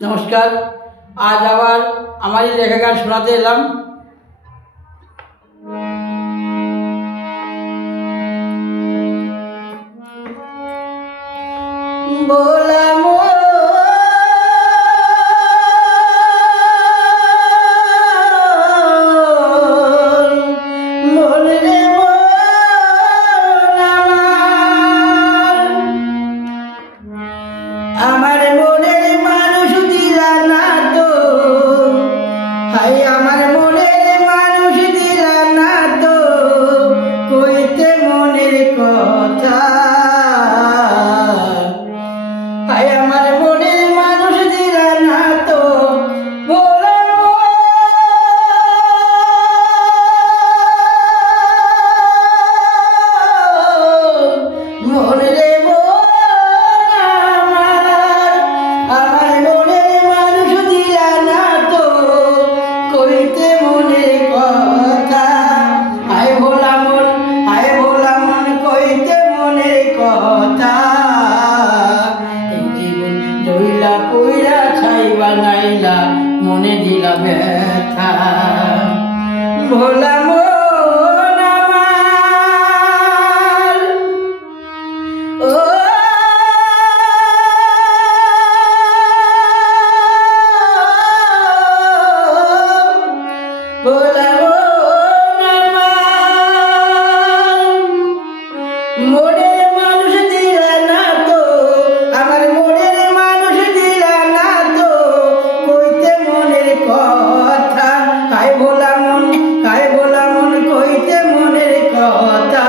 नमस्कार। आज आबार हमारी लेखा गान शोनाते एलाम। আমার মনের মানুষ দিলা না তো, হাই আমার মনের মানুষ দিলা না তো, কইতে মনের কথা। হাই আমার মনের মানুষ দিলা না তো, মনের বানাইলা মনে দিলা ব্যথা। ভোলা মন আমার, ও ভোলা মন আমার, মনের মানুষ দিলা না তো, আমার মনের মানুষ দিলা না তো, কইতে মনের কথা। হায় ভোলা মন, হায় ভোলা মন, কইতে মনের কথা।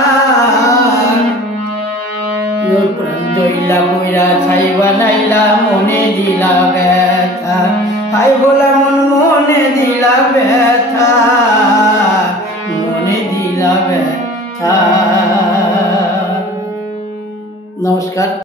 প্রাণ দইলা বইরা ছাই বানাইলা মনে দিলা ব্যথা। হায় ভোলা মন, মনে দিলা ব্যথা, মনে দিলা ব্যথা। নমস্কার।